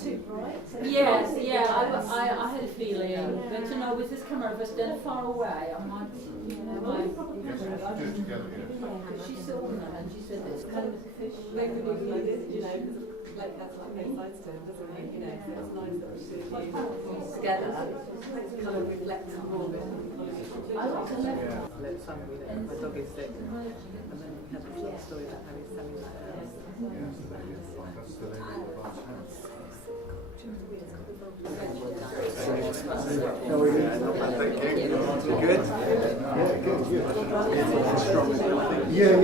too bright. Yes, yeah, I had a feeling that, you know, with this camera, if I stand far away, I might, you know, Just together, because she saw them and she said it's kind of a fish. Like we did, you know, because Blake has like no sides to him, doesn't he? You know, so it's nice that we see you together to kind of reflect more of it. I like to let My dog is sick, and then we had this little story about how he's selling that house. That's the lady with the glass house. No, we're good. Not bad, thank you. You good? Yeah, good. Strong and healthy. Yeah.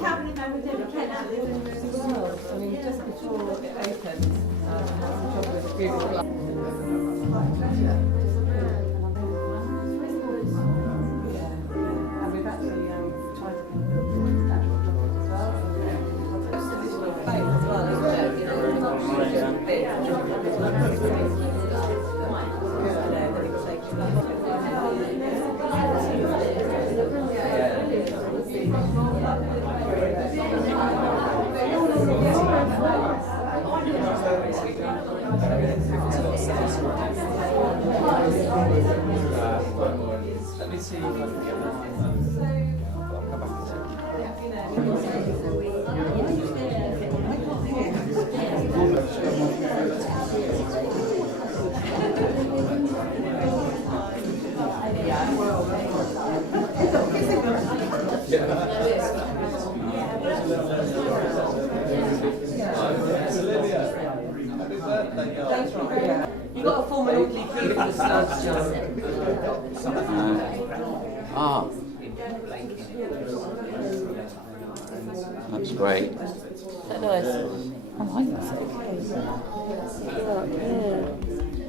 Cabinet member David Ken out there in the world. I mean, just before it opened, job with Google Glass. And we've actually tried to build that as well. Both as well, isn't it? You know, not just big. Let me see if I can get that. You've got a form an orderly key for the studs, John. That's great. Is that nice? I like that.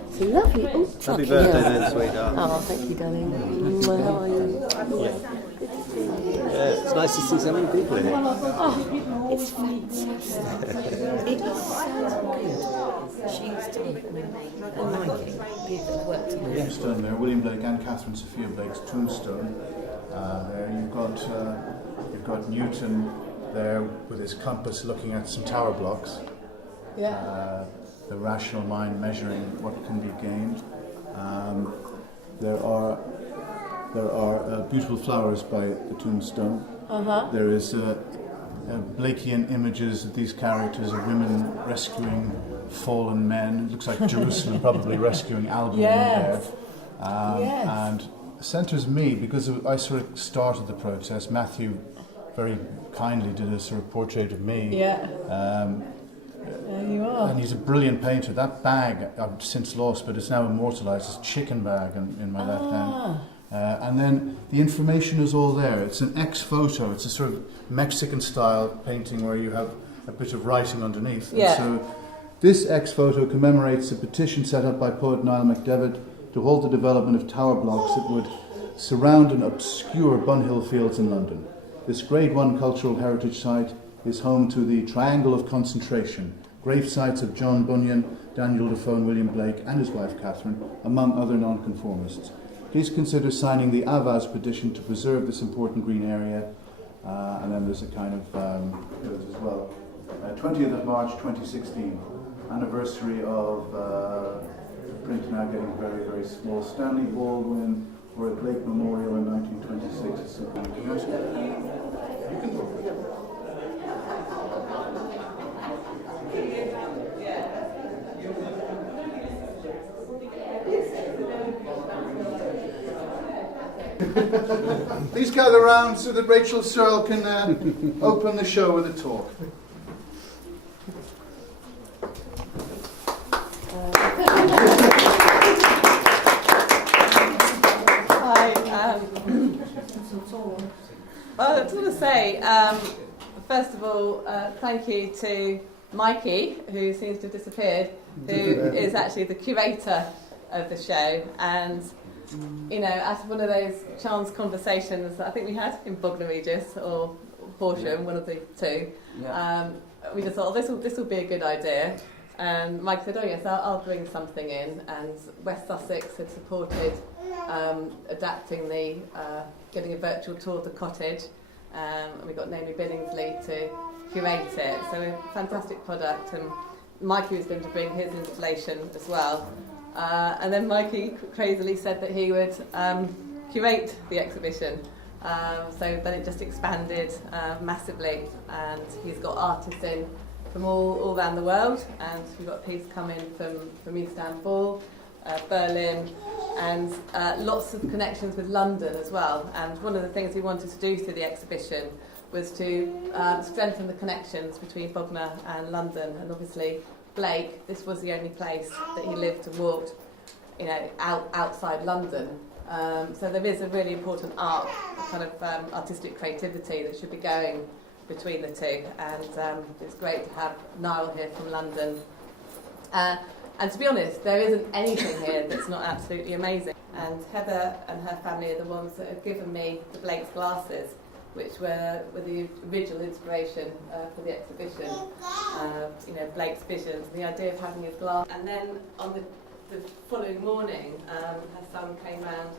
It's lovely. Oh, Happy birthday then, sweetheart. oh, thank you, darling. Well, how are you? Yeah, it's nice to see so many people in it. Oh, it's fantastic. It is so good. She's done and Mikey, people that worked on it. Tombstone there, William Blake and Catherine Sophia Blake's tombstone. There you've got Newton there with his compass looking at some tower blocks. Yeah. The rational mind measuring what can be gained. There are beautiful flowers by the tombstone. There is Blakean images of these characters of women rescuing fallen men. It looks like Jerusalem probably rescuing Albion there. And centres me because I sort of started the protest. Matthew very kindly did a sort of portrait of me. Yeah. There you are. And he's a brilliant painter. That bag I've since lost, but it's now immortalised. It's a chicken bag in my left hand. And then the information is all there. It's an ex-photo. It's a sort of Mexican-style painting where you have a bit of writing underneath. Yeah. And so this ex-photo commemorates a petition set up by poet Niall MacDevitt to halt the development of tower blocks that would surround and obscure Bunhill Fields in London. This Grade 1 cultural heritage site is home to the Triangle of Concentration, grave sites of John Bunyan, Daniel Defoe and William Blake and his wife Catherine, among other nonconformists. Please consider signing the Avaz petition to preserve this important green area. And then there's a kind of as well. 20th of March 2016, anniversary of print now getting very, very small. Stanley Baldwin for a Blake Memorial in 1926. Please gather round so that Rachel Searle can open the show with a talk. Well, I just want to say, first of all, thank you to Mikey, who seems to have disappeared, who is actually the curator of the show. And, you know, as one of those chance conversations that I think we had in Bognor Regis or Horsham, one of the two, we just thought, oh, this will be a good idea. And Mike said, oh yes, I'll bring something in. And West Sussex had supported adapting getting a virtual tour of the cottage. and we got Naomi Billingsley to curate it. So a fantastic product, and Mikey was going to bring his installation as well. And then Mikey crazily said that he would curate the exhibition. So then it just expanded massively, and he's got artists in from all around the world, and we've got a piece coming from Istanbul, Berlin, and lots of connections with London as well. And one of the things we wanted to do through the exhibition was to strengthen the connections between Bognor and London. And obviously Blake, this was the only place that he lived and walked, outside London. So there is a really important artistic creativity that should be going between the two, and it's great to have Niall here from London. And to be honest, there isn't anything here that's not absolutely amazing. And Heather and her family are the ones that have given me the Blake's glasses, which were the original inspiration for the exhibition. Blake's Visions, the idea of having his glass. And then on the following morning, her son came round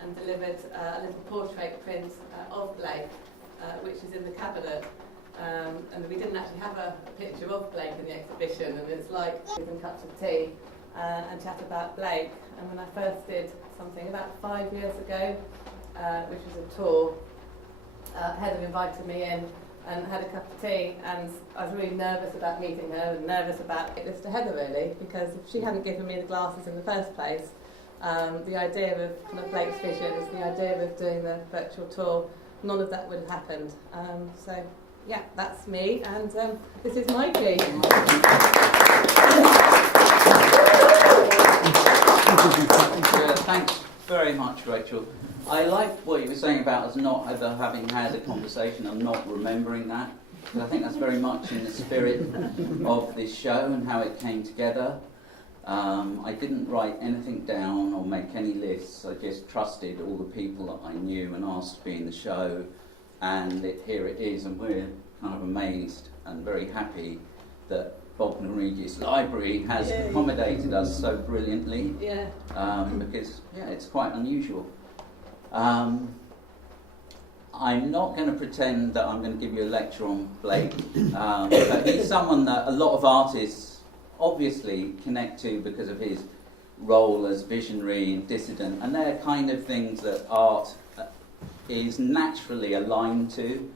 and delivered a little portrait print of Blake, which is in the cabinet. And we didn't actually have a picture of Blake in the exhibition, and it's like having cups of tea and chat about Blake. And when I first did something about 5 years ago, which was a tour, Heather invited me in and had a cup of tea, and I was really nervous about meeting her and nervous about this to Heather, really, because if she hadn't given me the glasses in the first place, the idea of kind of Blake's Visions, the idea of doing the virtual tour, none of that would have happened. So yeah, that's me, and this is Mikey. Thanks very much, Rachel. I like what you were saying about us not having had a conversation and not remembering that. Because I think that's very much in the spirit of this show and how it came together. I didn't write anything down or make any lists. I just trusted all the people that I knew and asked to be in the show. And here it is, and we're kind of amazed and very happy that Bognor Regis Library has accommodated us so brilliantly. Because it's quite unusual. I'm not going to pretend that I'm going to give you a lecture on Blake, but he's someone that a lot of artists obviously connect to because of his role as visionary and dissident, and they're kind of things that art is naturally aligned to.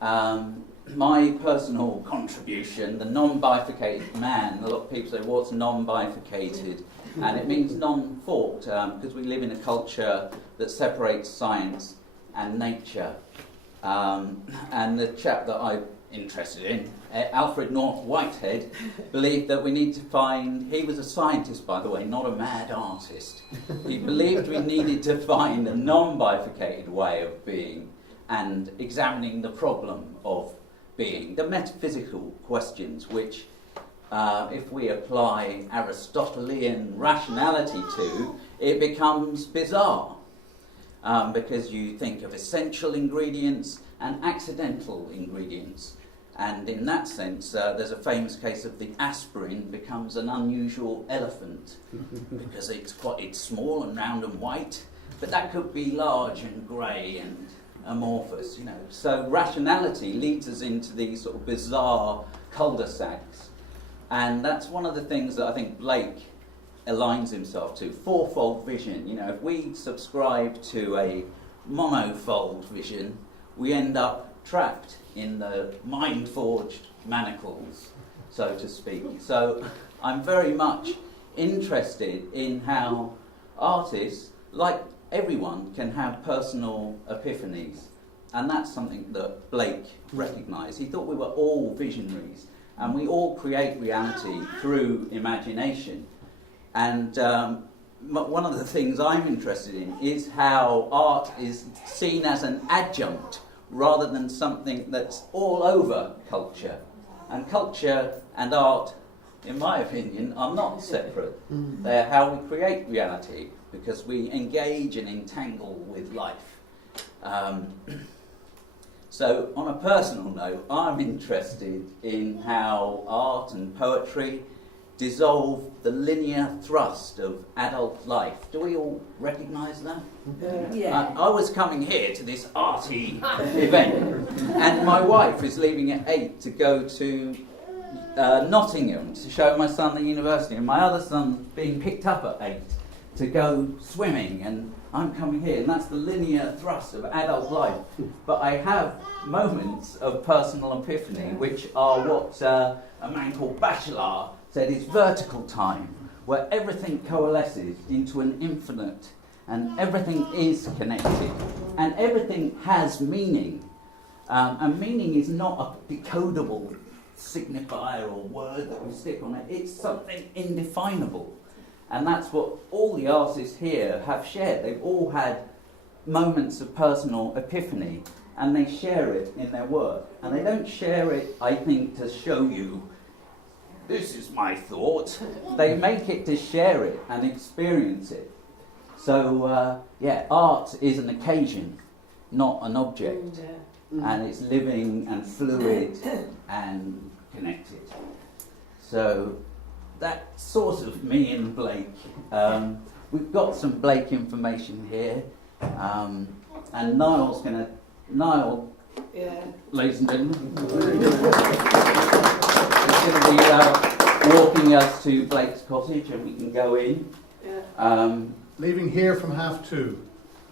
My personal contribution, the non-bifurcated man, a lot of people say, what's non-bifurcated? And it means non-thought, because we live in a culture that separates science and nature. And the chap that I'm interested in, Alfred North Whitehead, believed that we need to find, he was a scientist, by the way, not a mad artist. He believed we needed to find a non-bifurcated way of being and examining the problem of being, the metaphysical questions which, if we apply Aristotelian rationality to, it becomes bizarre. Because you think of essential ingredients and accidental ingredients. And in that sense, there's a famous case of the aspirin becomes an unusual elephant because it's small and round and white, but that could be large and grey and amorphous, So rationality leads us into these sort of bizarre cul-de-sacs. And that's one of the things that I think Blake aligns himself to, fourfold vision. If we subscribe to a monofold vision, we end up trapped in the mind-forged manacles, so to speak. So I'm very much interested in how artists, like everyone, can have personal epiphanies. And that's something that Blake recognised. He thought we were all visionaries, and we all create reality through imagination. And one of the things I'm interested in is how art is seen as an adjunct rather than something that's all over culture. And culture and art, in my opinion, are not separate. They're how we create reality because we engage and entangle with life. So on a personal note, I'm interested in how art and poetry dissolve the linear thrust of adult life. Do we all recognise that? Yeah. I was coming here to this arty event, and my wife is leaving at 8 to go to Nottingham to show my son the university, and my other son being picked up at 8 to go swimming, and I'm coming here, and that's the linear thrust of adult life. But I have moments of personal epiphany, which are what a man called Bachelard said is vertical time, where everything coalesces into an infinite, and everything is connected, and everything has meaning. And meaning is not a decodable signifier or word that we stick on it. It's something indefinable. And that's what all the artists here have shared. They've all had moments of personal epiphany, and they share it in their work. And they don't share it, I think, to show you, this is my thought. They make it to share it and experience it. So, art is an occasion, not an object. And it's living and fluid and connected. So that's sort of me and Blake. We've got some Blake information here. And Niall, ladies and gentlemen, is going to be walking us to Blake's cottage, and we can go in. Leaving here from 2:30.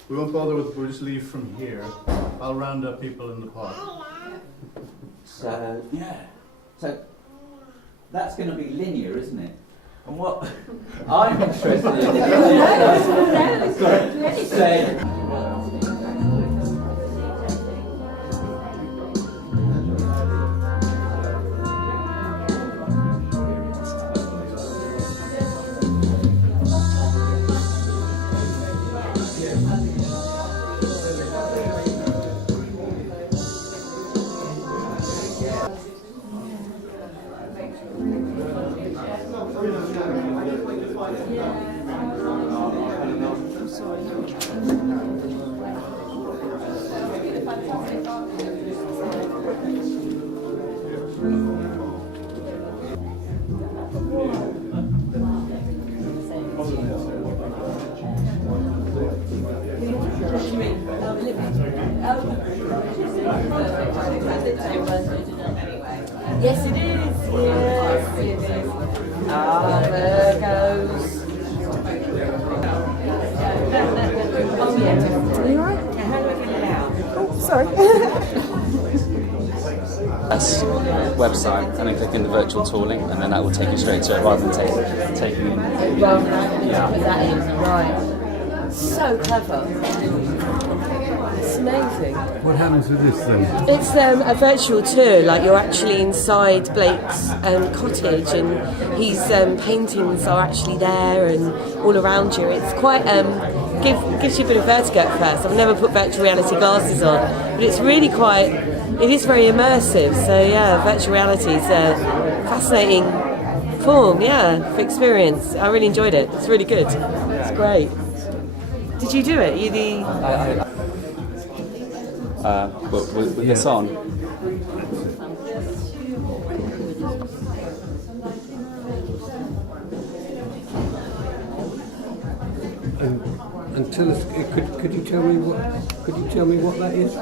We won't bother with, we'll just leave from here. I'll round up people in the park. So, so that's going to be linear, isn't it? And what I'm interested in Yes, it is. Yes, it is. Ah, there goes. Oh, yeah. Are you right? How do I get it out? Oh, sorry. Website, and then click in the virtual tooling, and then that will take you straight to it rather than taking in. Rather than having to put that in. Right. So clever. It's amazing. What happens with this then? It's a virtual tour, like you're actually inside Blake's cottage, and his paintings are actually there and all around you. It's quite gives you a bit of vertigo at first. I've never put virtual reality glasses on, but it's really it is very immersive. So yeah, virtual reality is a fascinating form, for experience. I really enjoyed it. It's really good. It's great. Did you do it? You with this on. And tell us, could you tell me what that is?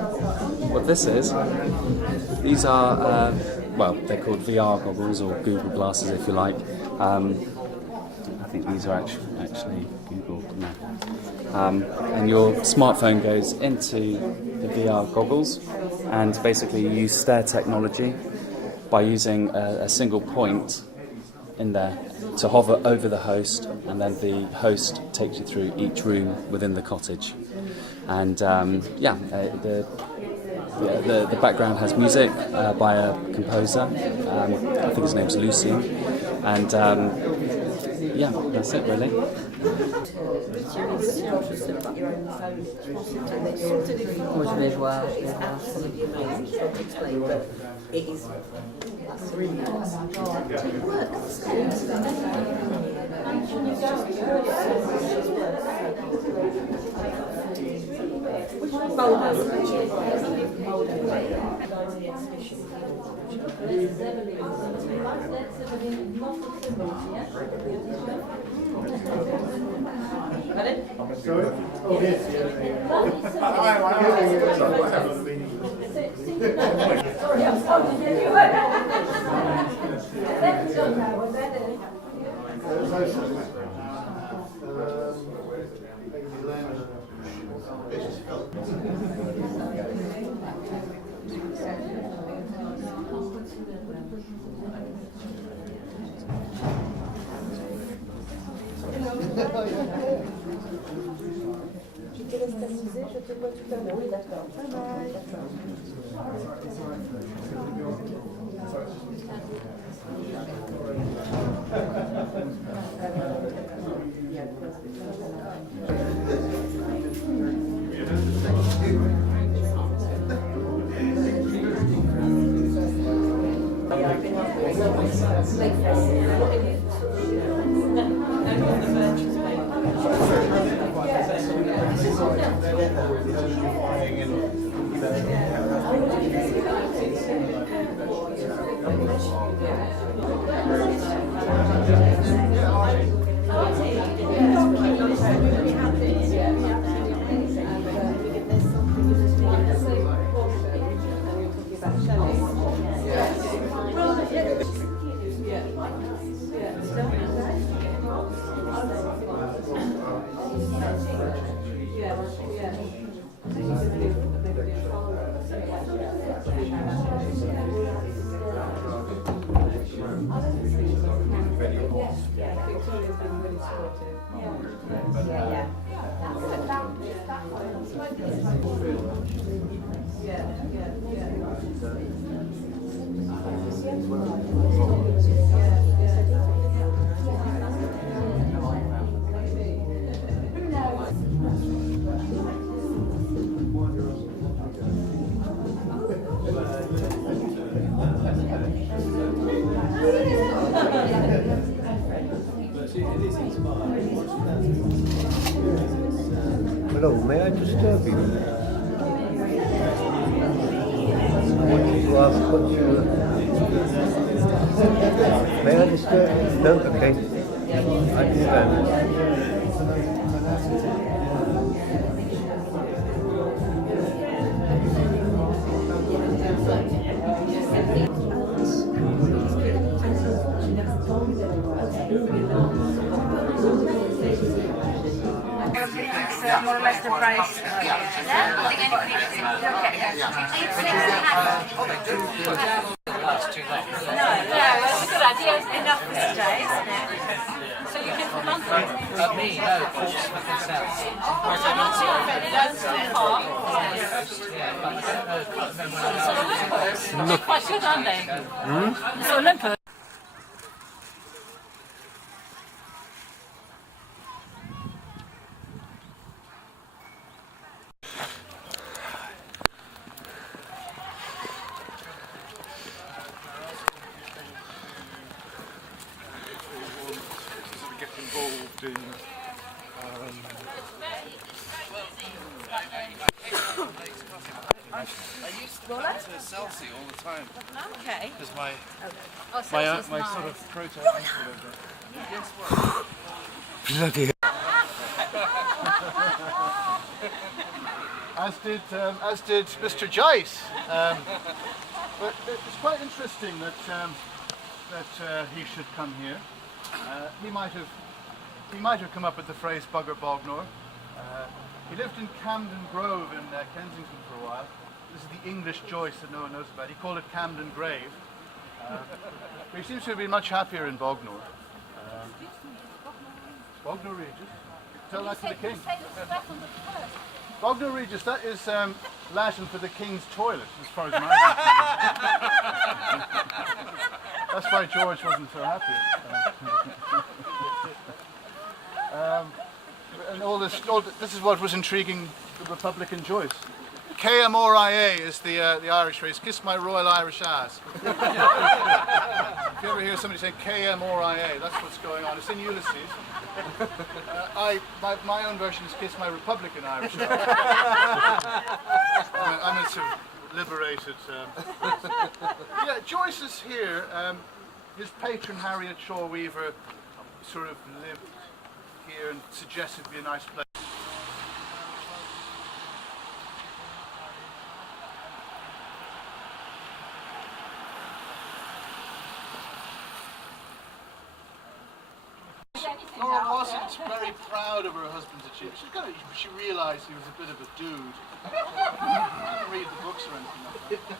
What this is? These are they're called VR goggles or Google glasses, if you like. I think these are actually Google. No. And your smartphone goes into the VR goggles, and basically you use stare technology by using a single point in there to hover over the host, and then the host takes you through each room within the cottage. And the background has music by a composer. I think his name's Lucy, and that's it really. It's absolutely amazing. It's hard to explain, but it is brilliant. It works. Je te laisse t'amuser, je te vois tout à l'heure. Oui, d'accord. Bye bye. Hello, may I disturb you? I wanted to ask what you... May I disturb you? No? Okay. I understand. More or less the price. That's too long. No, it's a good idea. Enough for today, isn't it? So you can come on for me, no, Portsmouth itself. so not too far. Yeah, but I don't know, I can't remember. So Olympus, they're quite good, aren't they? So Olympus. Involved in I used to go to Chelsea all the time. Okay. Because my My sort of proto uncle over there. Guess what? Bloody As did Mr. Joyce. But it's quite interesting that he should come here. He might have come up with the phrase bugger Bognor. He lived in Camden Grove in Kensington for a while. This is the English Joyce that no one knows about. He called it Camden Grave. But he seems to have been much happier in Bognor. Bognor Regis. Tell that to the king. Bognor Regis, that is Latin for the king's toilet, as far as I'm concerned. That's why George wasn't so happy. And this is what was intriguing the Republican Joyce. KMRIA is the Irish phrase, kiss my royal Irish ass. If you ever hear somebody saying KMRIA, that's what's going on. It's in Ulysses. My own version is Kiss My Republican Irish. I'm a sort of liberated. Yeah, Joyce is here. His patron Harriet Shaw Weaver sort of lived here and suggested it'd be a nice place. Laura wasn't very proud of her husband's achievement. She realised he was a bit of a dude. Didn't read the books or anything like that.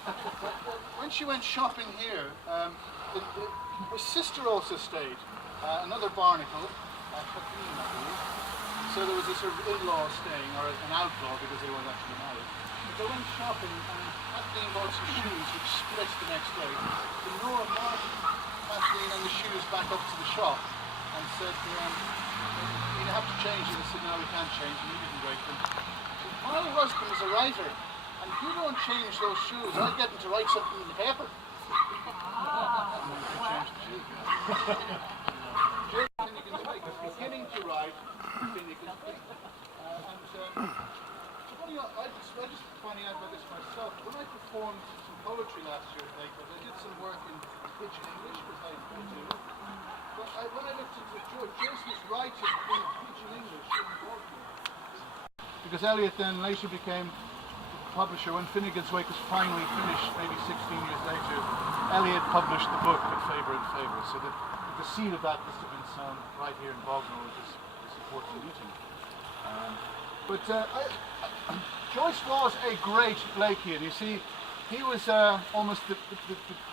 When she went shopping here, her sister also stayed. Another barnacle, Kathleen, I believe. So there was a sort of in-law staying, or an outlaw because they weren't actually married. But they went shopping and Kathleen bought some shoes which split the next day. So Nora marched Kathleen and the shoes back up to the shop and said, you have to change them. They said, no, we can't change them, you didn't break them. So my husband is a writer, and if you don't change those shoes, I'll get him to write something in the paper. Beginning to write, beginning to speak. I just finding out about this myself. When I performed some poetry last year at Blakefest, I did some work in pidgin English, because I do. But when I looked into Joyce was writing in pidgin English in Baltimore. Because Eliot then later became the publisher. When Finnegan's Wake was finally finished, maybe 16 years later, Eliot published the book in Favour and Favour. So the seed of that must have been sown right here in Baltimore with this important meeting. Joyce was a great Blakean. You see, he was almost the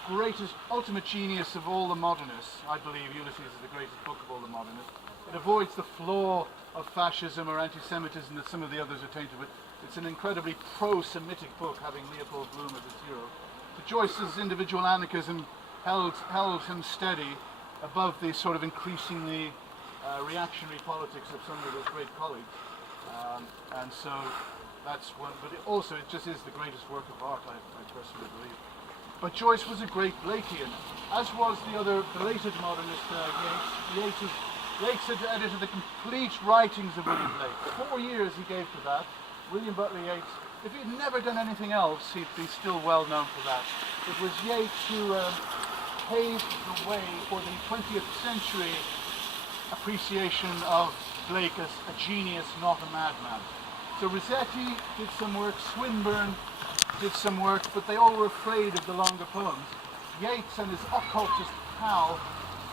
greatest, ultimate genius of all the modernists. I believe Ulysses is the greatest book of all the modernists. It avoids the flaw of fascism or anti-Semitism that some of the others are tainted with. It's an incredibly pro-Semitic book, having Leopold Bloom as its hero. But Joyce's individual anarchism held him steady above the sort of increasingly reactionary politics of some of his great colleagues. And so that's one, but it just is the greatest work of art, I personally believe. But Joyce was a great Blakean, as was the other belated modernist, Yeats. Yeats had edited the complete writings of William Blake. 4 years he gave to that. William Butler Yeats, if he'd never done anything else, he'd be still well known for that. It was Yeats who paved the way for the 20th century appreciation of Blake as a genius, not a madman. So Rossetti did some work, Swinburne did some work, but they all were afraid of the longer poems. Yeats and his occultist pal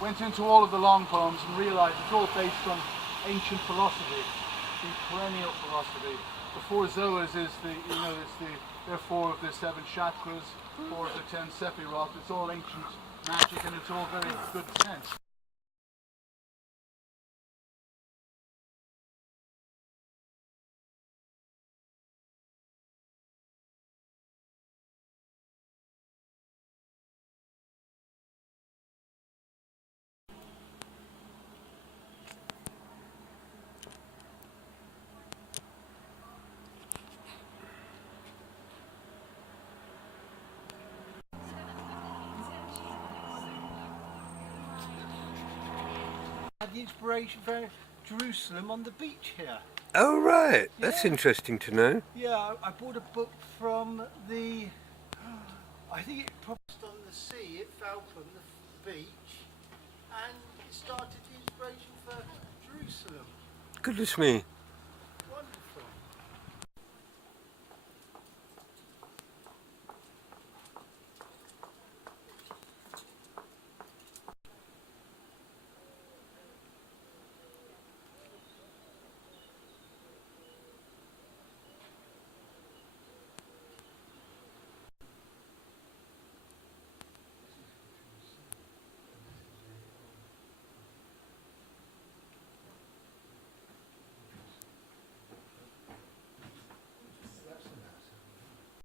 went into all of the long poems and realized it's all based on ancient philosophy, the perennial philosophy. The four zoas is there are four of the seven chakras, four of the 10 sephiroth. It's all ancient magic and it's all very good sense. Had the inspiration for Jerusalem on the beach here. Oh right, Yeah. that's interesting to know. Yeah, I bought a book from the, I think it probably on the sea, it fell from the beach and it started the inspiration for Jerusalem. Goodness me. Wonderful.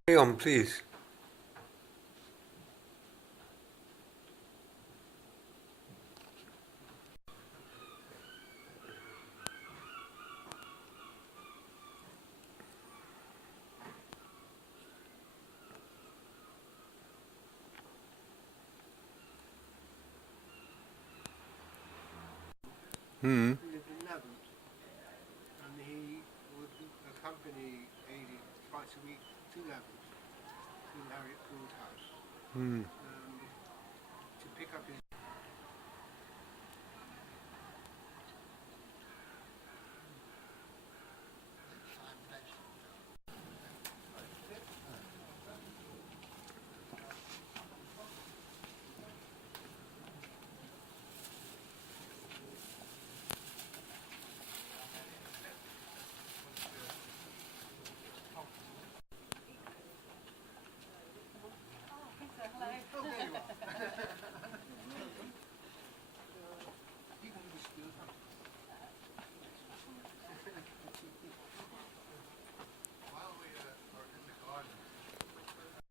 Carry on, please. He lived in Levant, and he would accompany Aidy twice a week to Levant, to Harriet Poole's house, to pick up his.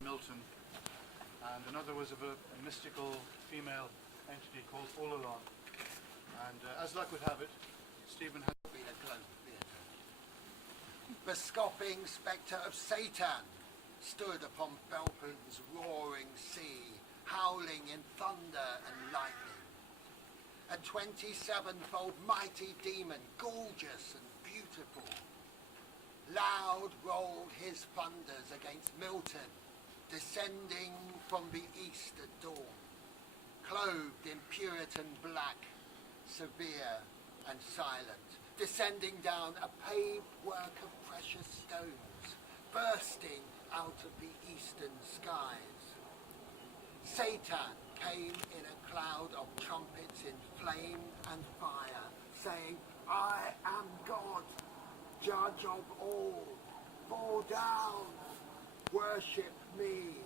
Milton, and another was of a mystical female entity called Ololon. And as luck would have it, Stephen had Been a global theatre. The scoffing spectre of Satan stood upon Felton's roaring sea, howling in thunder and lightning. A 27-fold mighty demon, gorgeous and beautiful. Loud rolled his thunders against Milton, descending from the east at dawn, clothed in Puritan black, severe and silent, descending down a paved work of precious stones, bursting out of the eastern skies. Satan came in a cloud of trumpets in flame and fire, saying, I am God, judge of all, fall down, worship me,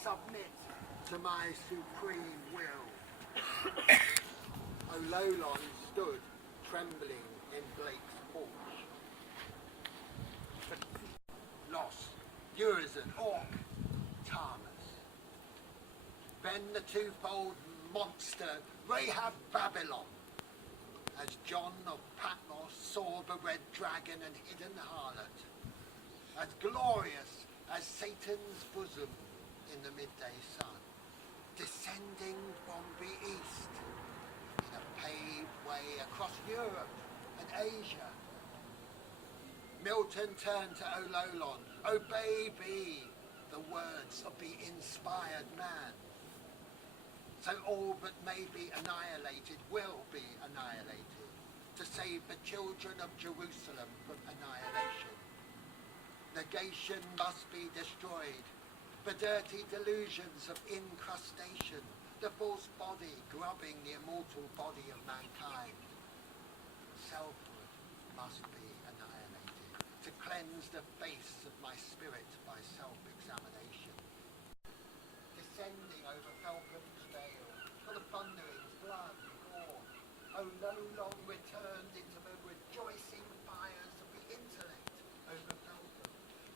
submit to my supreme will. Ololon stood trembling in Blake's porch. Lost, Urizen, Hawk, Thomas. Then the twofold monster, Rahab Babylon, as John of Patmos saw the red dragon and hidden harlot, as glorious as Satan's bosom in the midday sun, descending from the east in a paved way across Europe and Asia. Milton turned to Ololon, obey thee, the words of the inspired man. So all that may be annihilated will be annihilated, to save the children of Jerusalem from annihilation. Negation must be destroyed. The dirty delusions of incrustation, the false body grubbing the immortal body of mankind. Selfhood must be annihilated, to cleanse the face of my spirit by self-examination. Descending over Falcon's Vale, for the thunderings, blood, gore, Ololon returned into the rejoicing fires of the intellect over Falcon.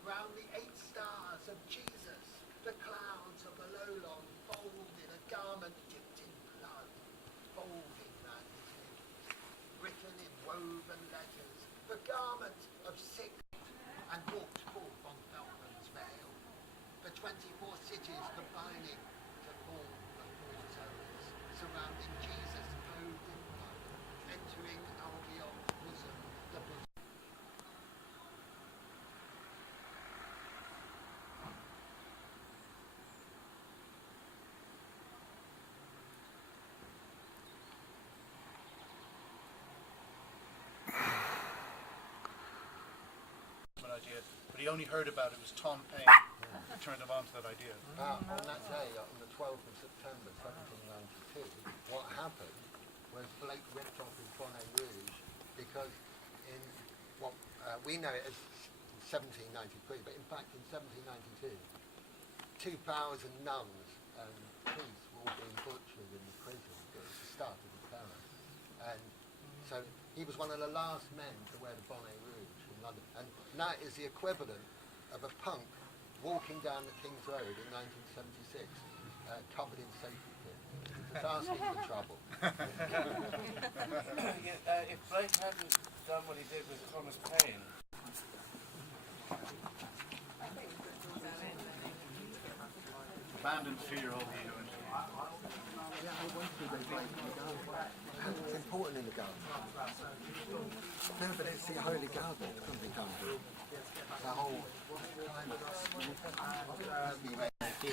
Round the 8 stars of Jesus, the clouds of Ololon fold in a garment dipped in blood, folding round his limbs, written in woven letters, the garment of sick, and walked forth on Falcon's Vale, the 24 cities combining to form the 4 zones, surrounding Jesus clothed in blood, entering Albion's bosom, the bosom. idea, but he only heard about it. It was Tom Paine who turned him on to that idea. On that day, on the 12th of September 1792, what happened was Blake ripped off his bonnet rouge because in what we know it as 1793, but in fact in 1792, 2,000 nuns and priests were all being butchered in the prison. It was the start of the terror. And so he was one of the last men to wear the bonnet rouge in London. And that is the equivalent of a punk walking down the King's Road in 1976, covered in safety pins. Just asking for trouble. If Blake hadn't done what he did with Thomas Paine, abandon fear, all he who It's important in the garden. No, but it's the Holy Garden. It's going to be done. The whole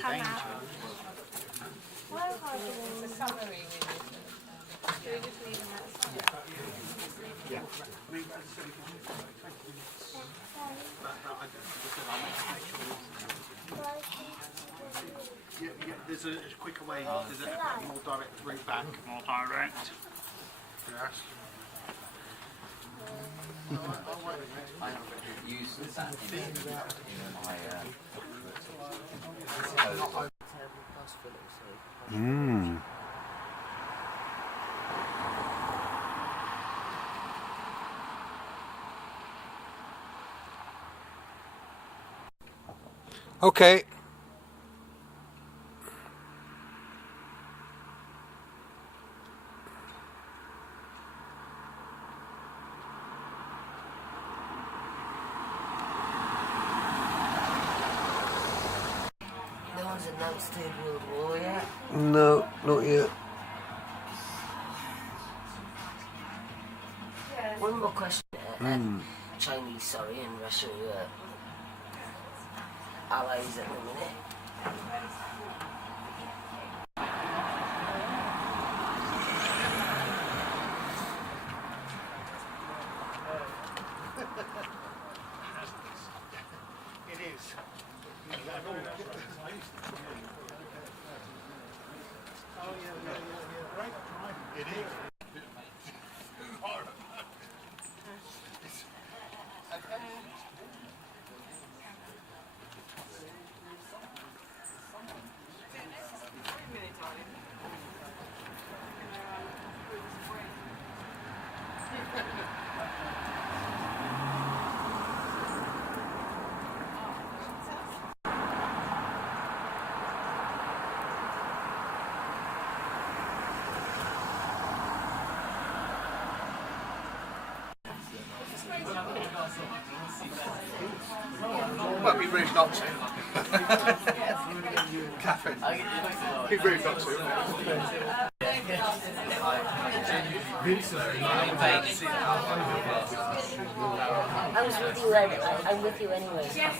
Come out. It's a summary, Yeah. Yeah, there's a quicker way, there's a more direct route back. More direct. Yes. I used that in my Okay. No one's announced Third World War yet. No, not yet. One more question. Chinese, sorry, and Russia are allies at the minute. It is. It is. Well, be rude not to. Catherine, be rude not to. I was with you anyway. I'm with you anyway. Yeah.